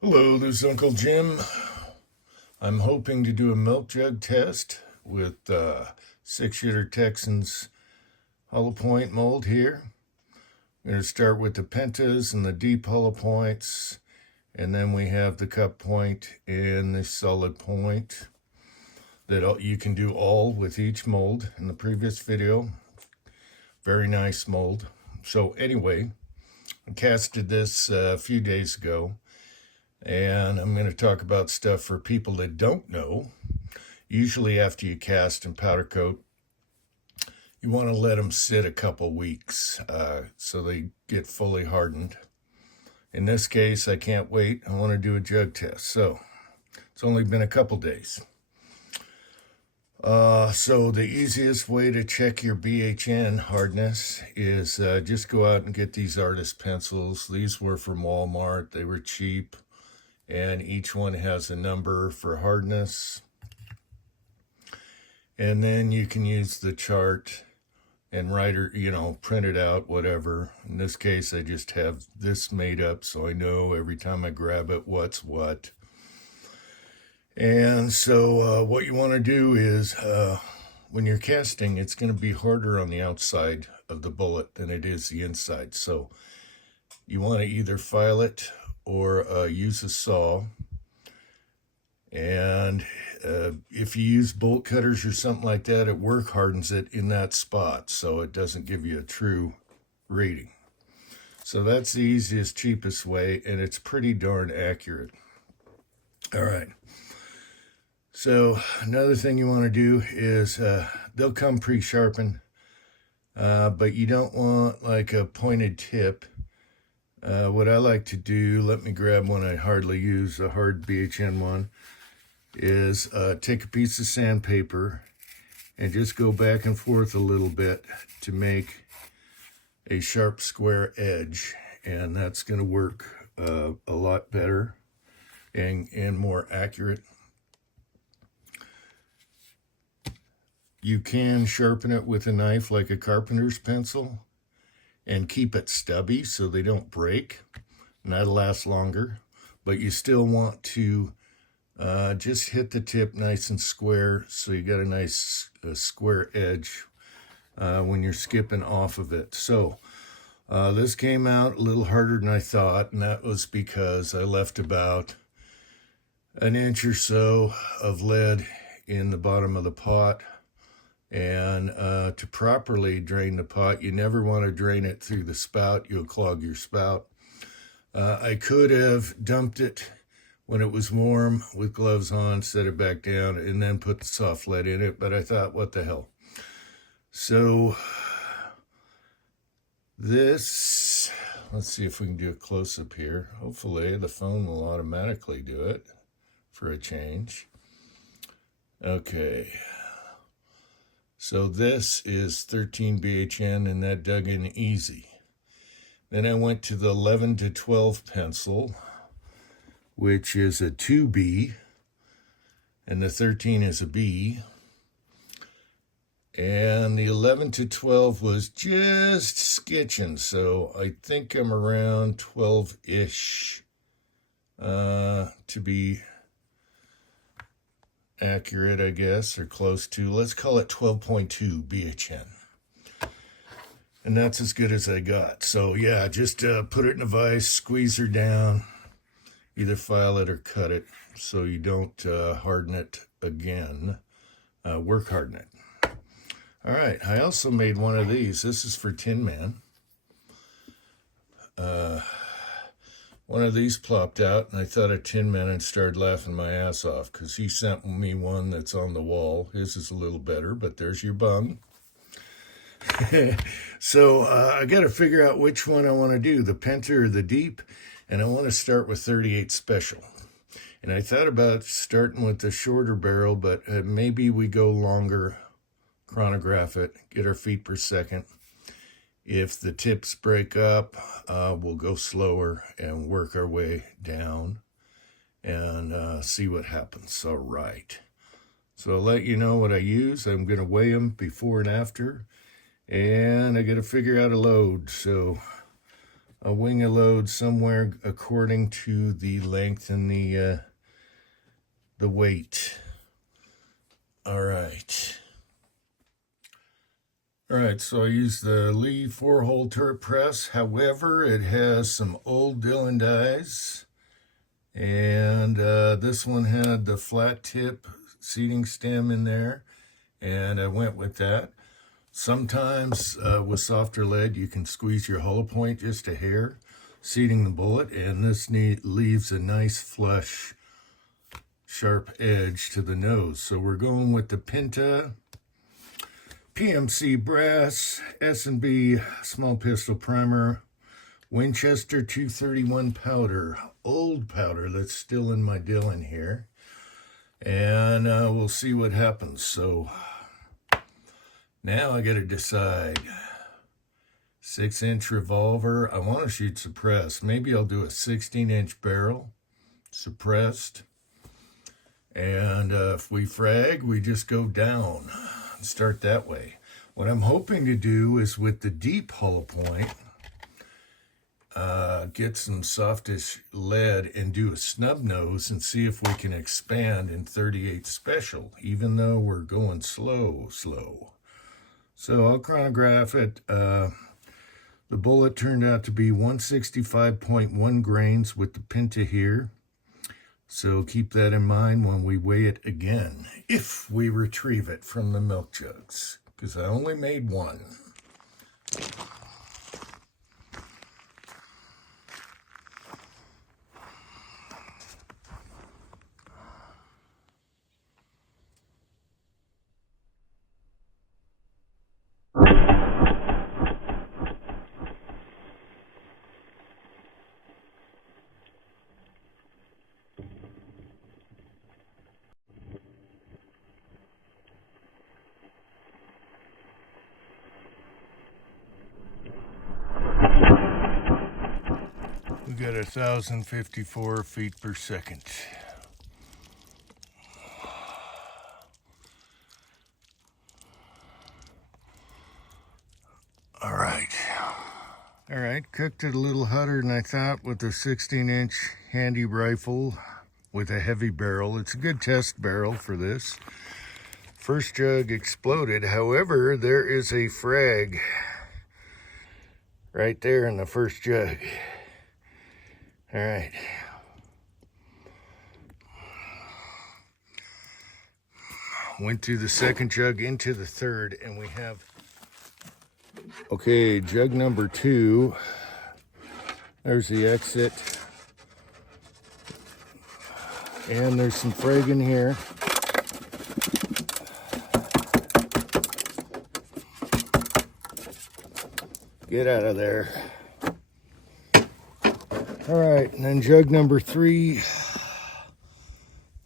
Hello, this is Uncle Jim. I'm hoping to do a milk jug test with 6-shooter Texans hollow point mold here. I'm going to start with the Pentas and the deep hollow points, and then we have the cup point and the solid point that you can do all with each mold in the previous video. Very nice mold. So anyway, I casted this a few days ago. And I'm going to talk about stuff for people that don't know. Usually after you cast and powder coat, you want to let them sit a couple weeks so they get fully hardened. In this case, I can't wait. I want to do a jug test. So it's only been a couple days. So the easiest way to check your BHN hardness is just go out and get these artist pencils. These were from Walmart. They were cheap. And each one has a number for hardness. And then you can use the chart and write it, print it out, whatever. In this case, I just have this made up so I know every time I grab it what's what. And so what you want to do is when you're casting, it's going to be harder on the outside of the bullet than it is the inside. So you want to either file it or use a saw. And if you use bolt cutters or something like that, it work hardens it in that spot, so it doesn't give you a true reading. So that's the easiest, cheapest way, and it's pretty darn accurate. All right. So another thing you want to do is they'll come pre-sharpened, but you don't want like a pointed tip. What I like to do, let me grab one I hardly use, a hard BHN one, is take a piece of sandpaper and just go back and forth a little bit to make a sharp square edge. And that's going to work a lot better and more accurate. You can sharpen it with a knife like a carpenter's pencil and keep it stubby so they don't break, and that'll last longer. But you still want to just hit the tip nice and square so you got a nice square edge when you're skipping off of it. So this came out a little harder than I thought, and that was because I left about an inch or so of lead in the bottom of the pot. And to properly drain the pot, you never want to drain it through the spout. You'll clog your spout. I could have dumped it when it was warm with gloves on, set it back down, and then put the soft lead in it, but I thought, what the hell. So this, let's see if we can do a close-up here. Hopefully the phone will automatically do it for a change. Okay. So this is 13 BHN, and that dug in easy. Then I went to the 11 to 12 pencil, which is a 2B, and the 13 is a B. And the 11 to 12 was just sketching, so I think I'm around 12-ish to be accurate, I guess, or close to. Let's call it 12.2 BHN. And that's as good as I got. So yeah, just put it in a vise, squeeze her down, either file it or cut it so you don't harden it again. Work harden it. All right, I also made one of these. This is for Tin Man. One of these plopped out, and I thought of Tin Man and started laughing my ass off because he sent me one that's on the wall. His is a little better, but there's your bung. So I got to figure out which one I want to do, the Penta or the Deep, and I want to start with 38 Special. And I thought about starting with the shorter barrel, but maybe we go longer, chronograph it, get our feet per second. If the tips break up, we'll go slower and work our way down and see what happens. All right. So I'll let you know what I use. I'm going to weigh them before and after. And I got to figure out a load. So a wing a load somewhere according to the length and the weight. All right. So I used the Lee 4-hole turret press. However, it has some old Dillon dies, and this one had the flat tip seating stem in there, and I went with that. Sometimes with softer lead, you can squeeze your hollow point just a hair, seating the bullet, and this leaves a nice flush, sharp edge to the nose. So we're going with the Pinta PMC brass S&B small pistol primer, Winchester 231 powder, old powder that's still in my Dillon here, and we'll see what happens. So now I got to decide. 6-inch revolver. I want to shoot suppressed. Maybe I'll do a 16-inch barrel, suppressed. And if we frag, we just go down and start that way. What I'm hoping to do is with the deep hollow point, get some softish lead and do a snub nose and see if we can expand in 38 special, even though we're going slow. So I'll chronograph it. The bullet turned out to be 165.1 grains with the Pinta here. So keep that in mind when we weigh it again, if we retrieve it from the milk jugs, because I only made one. We got 1,054 feet per second. All right, cooked it a little hotter than I thought with a 16-inch handy rifle with a heavy barrel. It's a good test barrel for this. First jug exploded. However, there is a frag right there in the first jug. All right. Went to the second jug, into the third, and we have, okay, jug number 2. There's the exit. And there's some frag in here. Get out of there. All right, and then jug number 3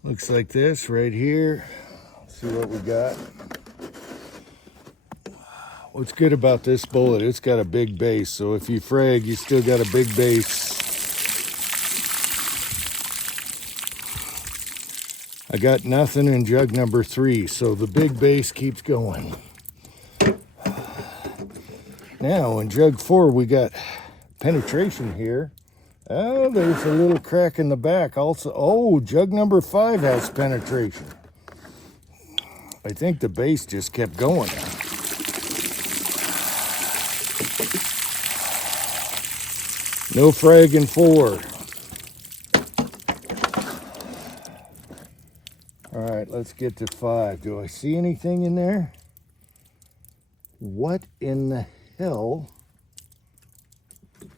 looks like this right here. Let's see what we got. What's good about this bullet, it's got a big base, so if you frag, you still got a big base. I got nothing in jug number 3, so the big base keeps going. Now in jug 4, we got penetration here. Oh, there's a little crack in the back also. Oh, jug number 5 has penetration. I think the base just kept going. No frag in 4. All right, let's get to 5. Do I see anything in there? What in the hell?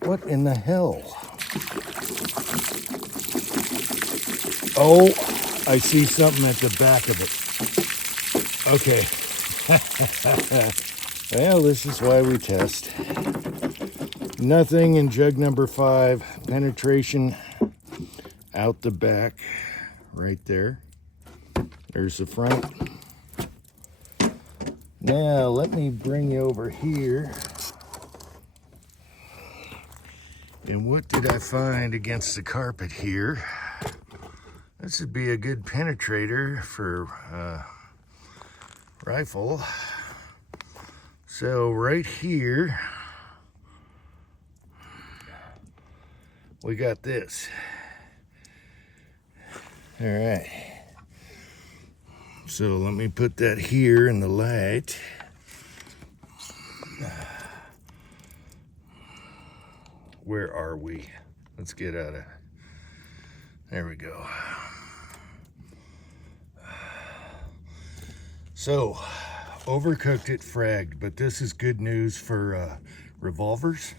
What in the hell? Oh, I see something at the back of it. Okay. Well, this is why we test. Nothing in jug number 5. Penetration out the back, right there. There's the front. Now, let me bring you over here. And what did I find against the carpet here? This would be a good penetrator for rifle. So right here, we got this. All right. So let me put that here in the light. Where are we? Let's get out of. There we go. So, overcooked it, fragged, but this is good news for revolvers.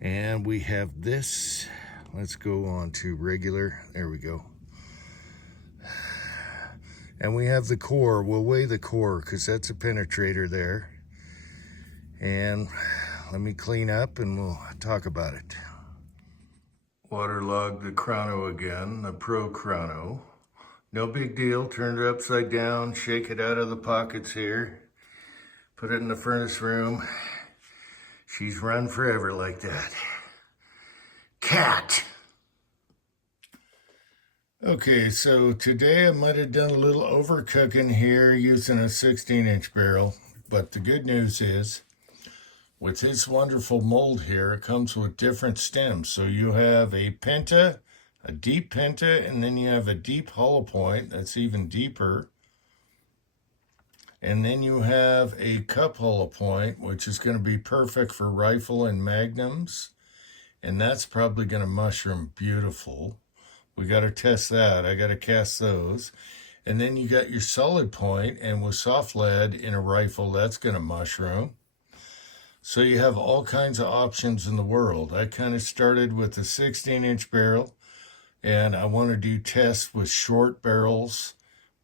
And we have this. Let's go on to regular. There we go. And we have the core. We'll weigh the core because that's a penetrator there. And let me clean up and we'll talk about it. Waterlogged the chrono again, the Pro Chrono. No big deal. Turn it upside down, shake it out of the pockets here. Put it in the furnace room. She's run forever like that. Cat. Okay, so today I might have done a little overcooking here using a 16-inch barrel, but the good news is, with this wonderful mold here, it comes with different stems. So you have a Pinta, a deep Pinta, and then you have a deep hollow point that's even deeper. And then you have a cup hollow point, which is going to be perfect for rifle and magnums. And that's probably going to mushroom beautiful. We got to test that. I got to cast those. And then you got your solid point, and with soft lead in a rifle, that's going to mushroom. So you have all kinds of options in the world. I kind of started with a 16-inch barrel, and I want to do tests with short barrels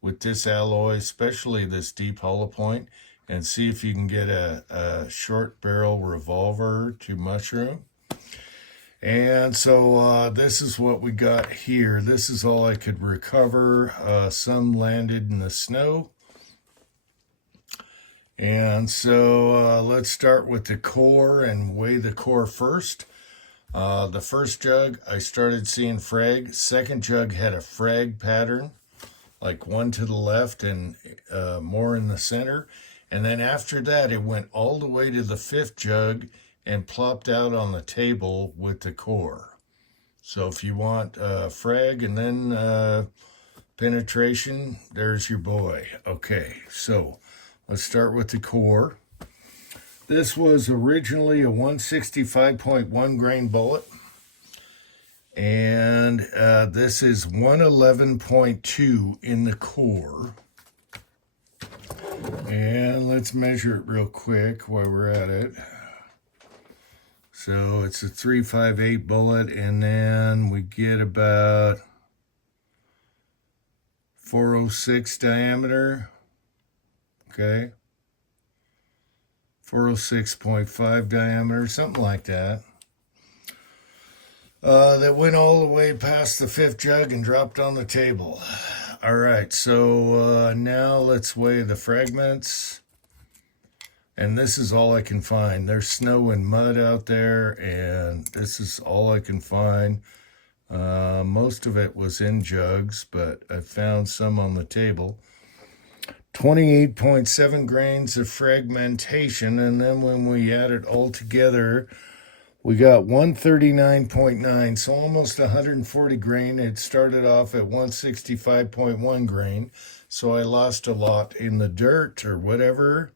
with this alloy, especially this deep hollow point, and see if you can get a short barrel revolver to mushroom. And so this is what we got here. This is all I could recover. Some landed in the snow. And so let's start with the core and weigh the core first. The first jug, I started seeing frag. Second jug had a frag pattern, like one to the left and more in the center. And then after that, it went all the way to the fifth jug and plopped out on the table with the core. So if you want frag and then penetration, there's your boy. Okay, so let's start with the core. This was originally a 165.1 grain bullet. And this is 111.2 in the core. And let's measure it real quick while we're at it. So it's a 358 bullet, and then we get about 406 diameter. Okay. 406.5 diameter, something like that. That went all the way past the fifth jug and dropped on the table. All right, so now let's weigh the fragments. And this is all I can find. There's snow and mud out there, and this is all I can find. Most of it was in jugs, but I found some on the table. 28.7 grains of fragmentation, and then when we add it all together, we got 139.9, so almost 140 grain. It started off at 165.1 grain, so I lost a lot in the dirt or whatever.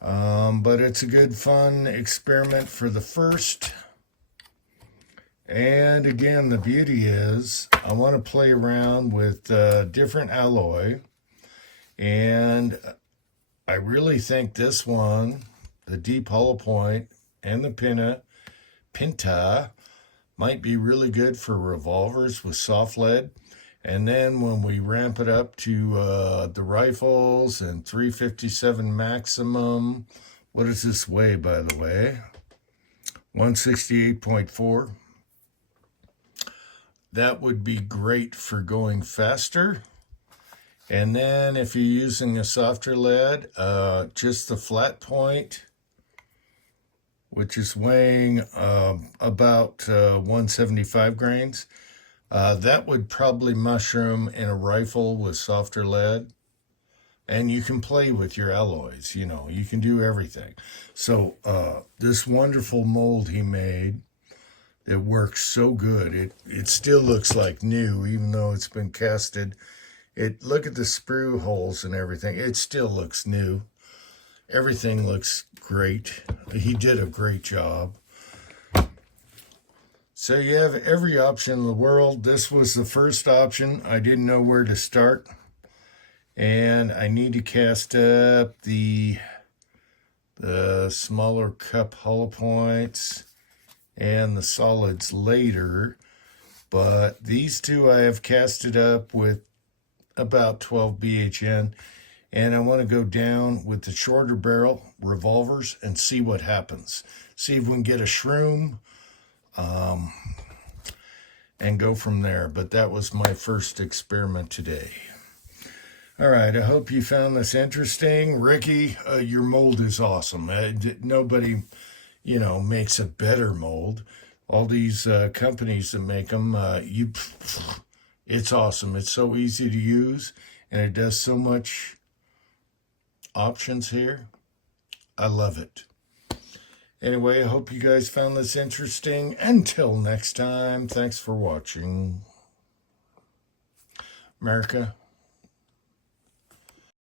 But it's a good fun experiment for the first. And again, the beauty is I want to play around with different alloy. And I really think this one, the deep hollow point and the Pinta, might be really good for revolvers with soft lead. And then when we ramp it up to the rifles and 357 maximum, what does this weigh, by the way? 168.4. That would be great for going faster. And then if you're using a softer lead, just the flat point, which is weighing about 175 grains, that would probably mushroom in a rifle with softer lead. And you can play with your alloys, you know, you can do everything. So this wonderful mold he made, it works so good. It still looks like new, even though it's been casted. Look at the sprue holes and everything. It still looks new. Everything looks great. He did a great job. So you have every option in the world. This was the first option. I didn't know where to start. And I need to cast up the smaller cup hollow points and the solids later. But these two I have casted up with about 12 BHN. And I want to go down with the shorter barrel revolvers and see what happens. See if we can get a shroom and go from there. But that was my first experiment today. All right, I hope you found this interesting. Ricky, your mold is awesome. Nobody, you know, makes a better mold. All these companies that make them, it's awesome. It's so easy to use, and it does so much options here. I love it. Anyway, I hope you guys found this interesting. Until next time, thanks for watching. America.